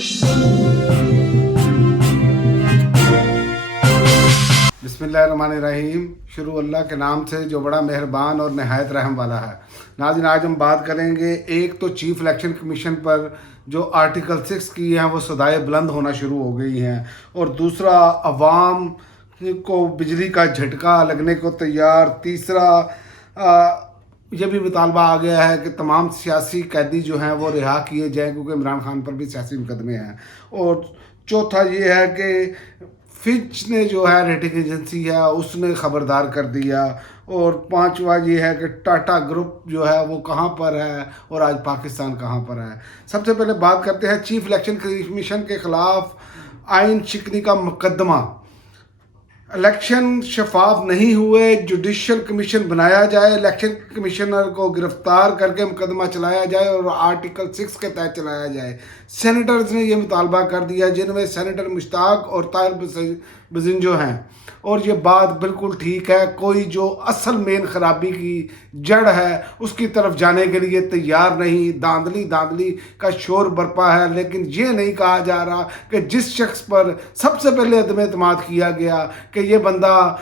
बिस्मिल्लाहिर्रहमानिर्रहीम। शुरू अल्लाह के नाम से जो बड़ा मेहरबान और नहायत रहम वाला है। नाज़रीन, आज हम बात करेंगे, एक तो चीफ इलेक्शन कमीशन पर जो आर्टिकल 6 की हैं वो सदाए बुलंद होना शुरू हो गई हैं, और दूसरा अवाम को बिजली का झटका लगने को तैयार। तीसरा ये भी मुतालबा आ गया है कि तमाम सियासी कैदी जो हैं वो रिहा किए जाएँ, क्योंकि इमरान खान पर भी सियासी मुकदमे हैं। और चौथा ये है कि फिच ने जो है रेटिंग एजेंसी है उसने ख़बरदार कर दिया। और पांचवा ये है कि टाटा ग्रुप जो है वो कहाँ पर है और आज पाकिस्तान कहाँ पर है। सबसे पहले बात करते हैं चीफ इलेक्शन कमीशन के ख़िलाफ़ आइन शिकनी का मुकदमा। इलेक्शन शफाफ नहीं हुए, जुडिशल कमीशन बनाया जाए, इलेक्शन कमिश्नर को गिरफ्तार करके मुकदमा चलाया जाए और आर्टिकल 6 के तहत चलाया जाए। सेनेटर्स ने यह मुतालबा कर दिया, जिनमें सेनेटर मुश्ताक और ताहिर बजिंजो हैं। और ये बात बिल्कुल ठीक है, कोई जो असल मेन खराबी की जड़ है उसकी तरफ जाने के लिए तैयार नहीं। धांधली का शोर बरपा है, लेकिन ये नहीं कहा जा रहा कि जिस शख्स पर सबसे पहले अदम एतमाद किया गया कि ये बंदा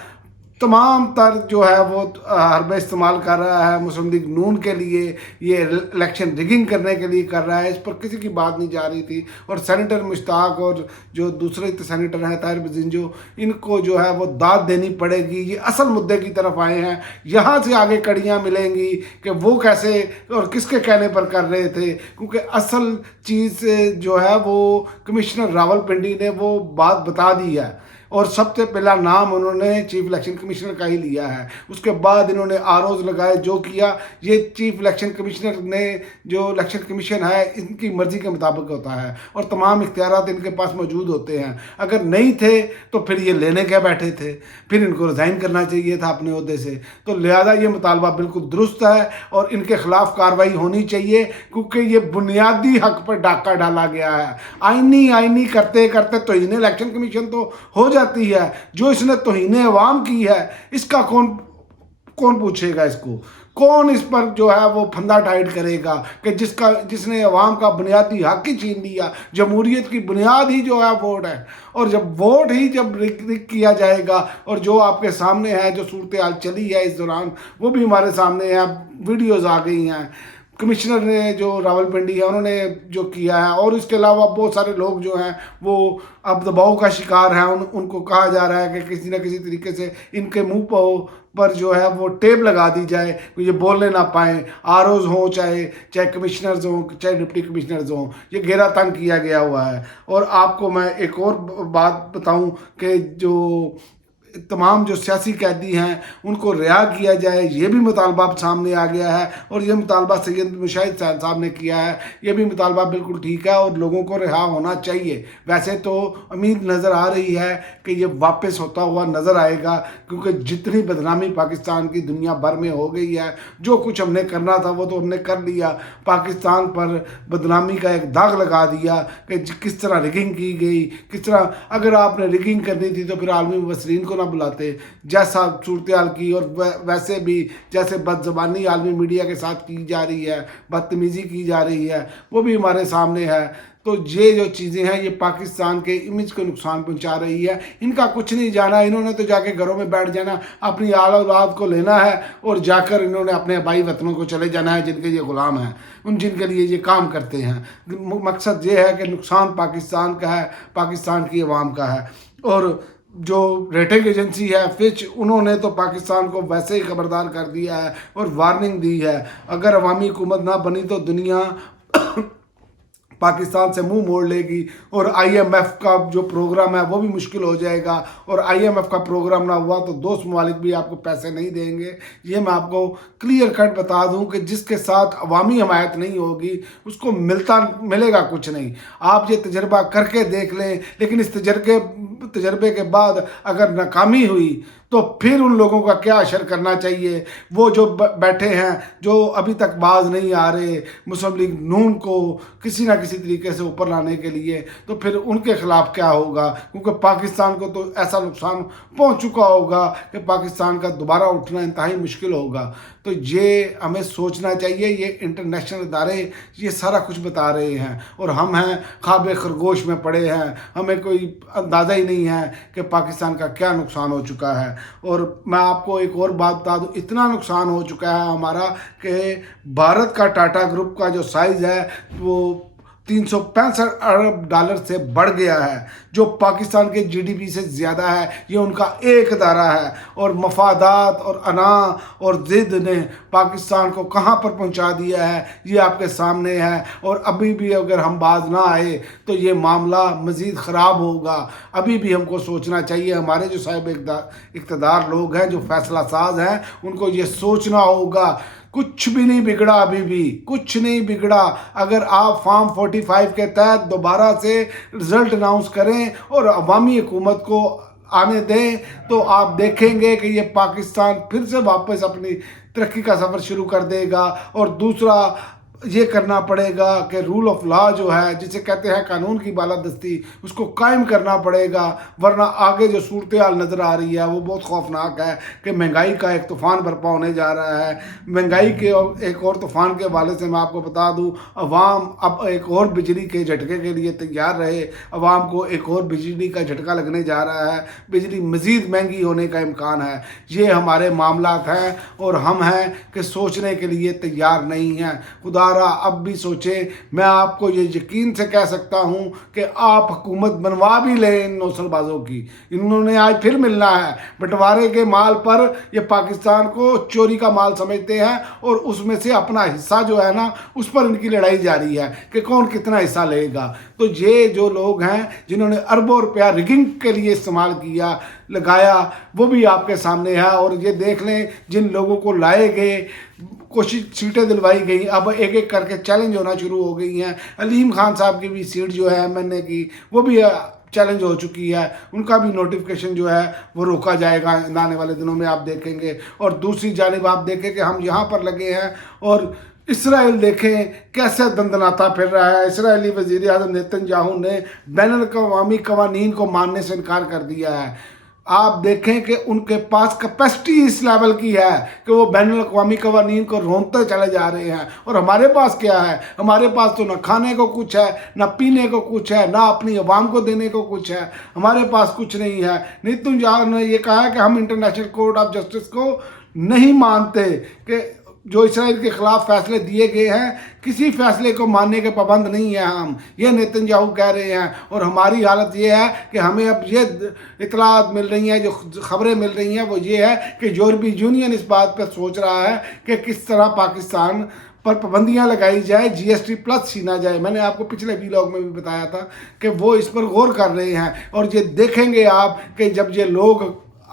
तमाम तर जो है वो हरबे इस्तेमाल कर रहा है मुस्लिम लीग नून के लिए, ये इलेक्शन रिगिंग करने के लिए कर रहा है, इस पर किसी की बात नहीं जा रही थी। और सेनेटर मुश्ताक और जो दूसरे सेनेटर हैं ताहिर बजिंजो, इनको जो है वो दाद देनी पड़ेगी। ये असल मुद्दे की तरफ आए हैं, यहाँ से आगे कड़ियाँ मिलेंगी कि वो कैसे और किसके कहने पर कर रहे थे, क्योंकि असल चीज़ जो है वो कमिश्नर रावलपिंडी ने वो बात बता दी है। और सबसे पहला नाम उन्होंने चीफ इलेक्शन कमिश्नर का ही लिया है। उसके बाद इन्होंने आरोज लगाए, जो किया ये चीफ इलेक्शन कमिश्नर ने, जो इलेक्शन कमीशन है इनकी मर्ज़ी के मुताबिक होता है और तमाम इख्तियारात इनके पास मौजूद होते हैं। अगर नहीं थे तो फिर ये लेने क्या बैठे थे, फिर इनको रिज़ाइन करना चाहिए था अपने ओहदे से। तो लिहाजा ये मुतालबा बिल्कुल दुरुस्त है और इनके ख़िलाफ़ कार्रवाई होनी चाहिए, क्योंकि ये बुनियादी हक पर डाका डाला गया है। आईनी करते करते तो इन्हें इलेक्शन कमीशन तो हो जाती है, जो इसने तौहीने अवाम की है इसका कौन पूछेगा, इसको कौन इस पर जो है वो फंदा टाइट करेगा कि जिसने अवाम का बुनियादी हक ही छीन लिया। जमहूरियत की बुनियाद ही जो है वोट है, और जब रिग किया जाएगा, और जो आपके सामने है जो सूरत हाल चली है इस दौरान वो भी हमारे सामने है, वीडियोज़ आ गई हैं। कमिश्नर ने जो रावलपिंडी है उन्होंने जो किया है, और इसके अलावा बहुत सारे लोग जो हैं वो अब दबाव का शिकार हैं। उनको कहा जा रहा है कि किसी न किसी तरीके से इनके मुंह पर जो है वो टेप लगा दी जाए कि ये बोलने ना पाएँ। आरओज हों, चाहे कमिश्नर्स हों, चाहे डिप्टी कमिश्नर्स हों, ये घेरा तंग किया गया हुआ है। और आपको मैं एक और बात बताऊं कि जो तमाम जो सियासी कैदी हैं उनको रिहा किया जाए, ये भी मुतालबा सामने आ गया है। और ये मुतालबा सैयद मुशाहिद साहब ने किया है, ये भी मुतालबा बिल्कुल ठीक है और लोगों को रिहा होना चाहिए। वैसे तो उम्मीद नज़र आ रही है कि ये वापस होता हुआ नज़र आएगा, क्योंकि जितनी बदनामी पाकिस्तान की दुनिया भर में हो गई है, जो कुछ हमने करना था वो तो हमने कर लिया। पाकिस्तान पर बदनामी का एक दाग लगा दिया कि किस तरह रिगिंग की गई, किस तरह, अगर आपने रिगिंग करनी थी तो फिर आलमी मुबसरीन को ना बुलाते, जैसा सूरत हाल की। और वैसे भी जैसे बदज़बानी आलमी मीडिया के साथ की जा रही है, बदतमीज़ी की जा रही है, वो भी हमारे सामने है। तो ये जो चीज़ें हैं ये पाकिस्तान के इमेज को नुकसान पहुंचा रही है। इनका कुछ नहीं जाना, इन्होंने तो जाके घरों में बैठ जाना, अपनी आल औलाद को लेना है और जाकर इन्होंने अपने भाई वतनों को चले जाना है जिनके ये ग़ुलाम हैं, जिनके लिए ये काम करते हैं। मकसद ये है कि नुकसान पाकिस्तान का है, पाकिस्तान की आवाम का है। और जो रेटिंग एजेंसी है फिच, उन्होंने तो पाकिस्तान को वैसे ही खबरदार कर दिया है और वार्निंग दी है, अगर अवामी हुकूमत ना बनी तो दुनिया पाकिस्तान से मुंह मोड़ लेगी और IMF का जो प्रोग्राम है वो भी मुश्किल हो जाएगा। और IMF का प्रोग्राम ना हुआ तो दोस्त ममालिक भी आपको पैसे नहीं देंगे। ये मैं आपको क्लियर कट बता दूं कि जिसके साथ अवामी हमायत नहीं होगी उसको मिलेगा कुछ नहीं। आप ये तजर्बा करके देख लें, लेकिन इस तजर्बे के बाद अगर नाकामी हुई तो फिर उन लोगों का क्या असर करना चाहिए। वो जो बैठे हैं, जो अभी तक बाज नहीं आ रहे मुस्लिम लीग नून को किसी ना किसी तरीके से ऊपर लाने के लिए, तो फिर उनके खिलाफ क्या होगा, क्योंकि पाकिस्तान को तो ऐसा नुकसान पहुंच चुका होगा कि पाकिस्तान का दोबारा उठना इंतहाई मुश्किल होगा। तो تو یہ ہمیں سوچنا چاہیے. یہ انٹرنیشنل ادارے یہ سارا کچھ بتا رہے ہیں اور ہم ہیں خواب خرگوش میں پڑے ہیں, ہمیں کوئی اندازہ ہی نہیں ہے کہ پاکستان کا کیا نقصان ہو چکا ہے. اور میں آپ کو ایک اور بات بتا دوں, اتنا نقصان ہو چکا ہے ہمارا کہ بھارت کا ٹاٹا گروپ کا جو سائز ہے وہ $365 ارب سے بڑھ گیا ہے, جو پاکستان کے جی ڈی پی سے زیادہ ہے. یہ ان کا ایک ادارہ ہے اور مفادات اور انا اور ضد نے پاکستان کو کہاں پر پہنچا دیا ہے یہ آپ کے سامنے ہے. اور ابھی بھی اگر ہم باز نہ آئے تو یہ معاملہ مزید خراب ہوگا. ابھی بھی ہم کو سوچنا چاہیے, ہمارے جو صاحب اقتدار لوگ ہیں, جو فیصلہ ساز ہیں, ان کو یہ سوچنا ہوگا کچھ بھی نہیں بگڑا, ابھی بھی کچھ نہیں بگڑا. اگر آپ فارم 45 کے تحت دوبارہ سے رزلٹ اناؤنس کریں اور عوامی حکومت کو آنے دیں تو آپ دیکھیں گے کہ یہ پاکستان پھر سے واپس اپنی ترقی کا سفر شروع کر دے گا. اور دوسرا یہ کرنا پڑے گا کہ رول آف لا جو ہے, جسے کہتے ہیں قانون کی بالادستی, اس کو قائم کرنا پڑے گا. ورنہ آگے جو صورتحال نظر آ رہی ہے وہ بہت خوفناک ہے کہ مہنگائی کا ایک طوفان برپا ہونے جا رہا ہے. مہنگائی کے ایک اور طوفان کے حوالے سے میں آپ کو بتا دوں, عوام اب ایک اور بجلی کے جھٹکے کے لیے تیار رہے. عوام کو ایک اور بجلی کا جھٹکا لگنے جا رہا ہے, بجلی مزید مہنگی ہونے کا امکان ہے. یہ ہمارے معاملات ہیں اور ہم ہیں کہ سوچنے کے لیے تیار نہیں ہیں. خدا اب بھی سوچیں. میں آپ کو یہ یقین سے کہہ سکتا ہوں کہ آپ حکومت بنوا بھی لیں ان نوسل بازوں کی, انہوں نے آج پھر ملنا ہے. بٹوارے کے مال پر یہ پاکستان کو چوری کا مال سمجھتے ہیں اور اس میں سے اپنا حصہ جو ہے نا اس پر ان کی لڑائی جاری ہے کہ کون کتنا حصہ لے گا. تو یہ جو لوگ ہیں جنہوں نے اربوں روپیہ ریگنگ کے لیے استعمال کیا لگایا, وہ بھی آپ کے سامنے ہے. اور یہ دیکھ لیں جن لوگوں کو لائے گئے, کوشش سیٹیں دلوائی گئی, اب ایک ایک کر کے چیلنج ہونا شروع ہو گئی ہیں. علیم خان صاحب کی بھی سیٹ جو ہے MNA کی وہ بھی چیلنج ہو چکی ہے, ان کا بھی نوٹیفکیشن جو ہے وہ روکا جائے گا آنے والے دنوں میں, آپ دیکھیں گے. اور دوسری جانب آپ دیکھیں کہ ہم یہاں پر لگے ہیں اور اسرائیل دیکھیں کیسے دندناتا پھر رہا ہے. اسرائیلی وزیر اعظم نیتن یاہو نے بین الاقوامی قوانین کو ماننے سے انکار کر دیا ہے. آپ دیکھیں کہ ان کے پاس کیپیسٹی اس لیول کی ہے کہ وہ بین الاقوامی قوانین کو رونتے چلے جا رہے ہیں. اور ہمارے پاس کیا ہے؟ ہمارے پاس تو نہ کھانے کو کچھ ہے, نہ پینے کو کچھ ہے, نہ اپنی عوام کو دینے کو کچھ ہے. ہمارے پاس کچھ نہیں ہے. نیتن یاہو نے یہ کہا ہے کہ ہم انٹرنیشنل کورٹ آف جسٹس کو نہیں مانتے, کہ جو اسرائیل کے خلاف فیصلے دیے گئے ہیں کسی فیصلے کو ماننے کے پابند نہیں ہیں ہم. یہ نیتن یاہو کہہ رہے ہیں. اور ہماری حالت یہ ہے کہ ہمیں اب یہ اطلاعات مل رہی ہیں, جو خبریں مل رہی ہیں وہ یہ ہے کہ یورپی یونین اس بات پر سوچ رہا ہے کہ کس طرح پاکستان پر پابندیاں لگائی جائے, GST+ چھینا جائے. میں نے آپ کو پچھلے ویلاگ میں بھی بتایا تھا کہ وہ اس پر غور کر رہے ہیں. اور یہ دیکھیں گے آپ کہ جب یہ لوگ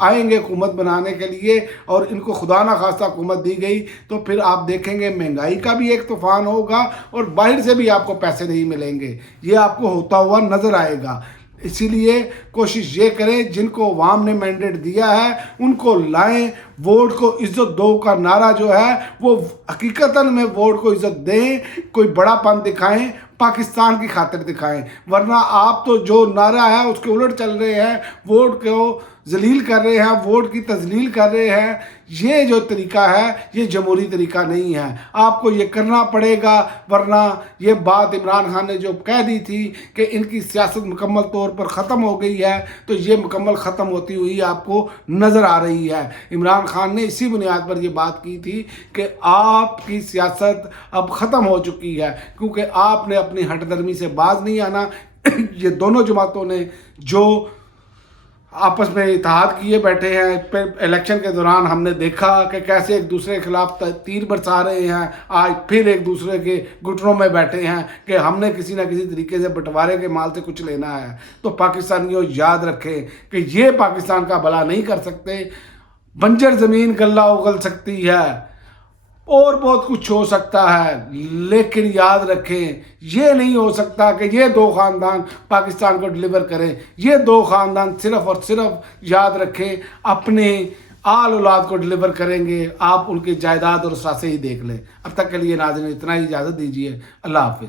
آئیں گے حکومت بنانے کے لیے اور ان کو خدا نہ خواستہ حکومت دی گئی تو پھر آپ دیکھیں گے مہنگائی کا بھی ایک طوفان ہوگا اور باہر سے بھی آپ کو پیسے نہیں ملیں گے. یہ آپ کو ہوتا ہوا نظر آئے گا. اسی لیے کوشش یہ کریں, جن کو عوام نے مینڈیٹ دیا ہے ان کو لائیں. ووٹ کو عزت دو کا نعرہ جو ہے وہ حقیقتاً میں ووٹ کو عزت دیں, کوئی بڑا پن دکھائیں, پاکستان کی خاطر دکھائیں. ورنہ آپ تو جو نعرہ ہے اس کے الٹ چل رہے ہیں, ووٹ کو ذلیل کر رہے ہیں, ووٹ کی تذلیل کر رہے ہیں. یہ جو طریقہ ہے یہ جمہوری طریقہ نہیں ہے. آپ کو یہ کرنا پڑے گا. ورنہ یہ بات عمران خان نے جو کہہ دی تھی کہ ان کی سیاست مکمل طور پر ختم ہو گئی ہے, تو یہ مکمل ختم ہوتی ہوئی آپ کو نظر آ رہی ہے. عمران خان نے اسی بنیاد پر یہ بات کی تھی کہ آپ کی سیاست اب ختم ہو چکی ہے, کیونکہ آپ نے اپنی ہٹ درمی سے باز نہیں آنا. یہ دونوں جماعتوں نے جو آپس میں اتحاد کیے بیٹھے ہیں, پھر الیکشن کے دوران ہم نے دیکھا کہ کیسے ایک دوسرے کے خلاف تیر برسا رہے ہیں. آج پھر ایک دوسرے کے گھٹنوں میں بیٹھے ہیں کہ ہم نے کسی نہ کسی طریقے سے بٹوارے کے مال سے کچھ لینا ہے. تو پاکستانیوں یاد رکھیں کہ یہ پاکستان کا بھلا نہیں کر سکتے. بنجر زمین غلہ اگل سکتی ہے اور بہت کچھ ہو سکتا ہے, لیکن یاد رکھیں یہ نہیں ہو سکتا کہ یہ دو خاندان پاکستان کو ڈلیور کریں. یہ دو خاندان صرف اور صرف یاد رکھیں اپنے آل اولاد کو ڈلیور کریں گے. آپ ان کی جائیداد اور ساسے ہی دیکھ لیں. اب تک کے لیے ناظرین اتنا ہی اجازت دیجیے. اللہ حافظ.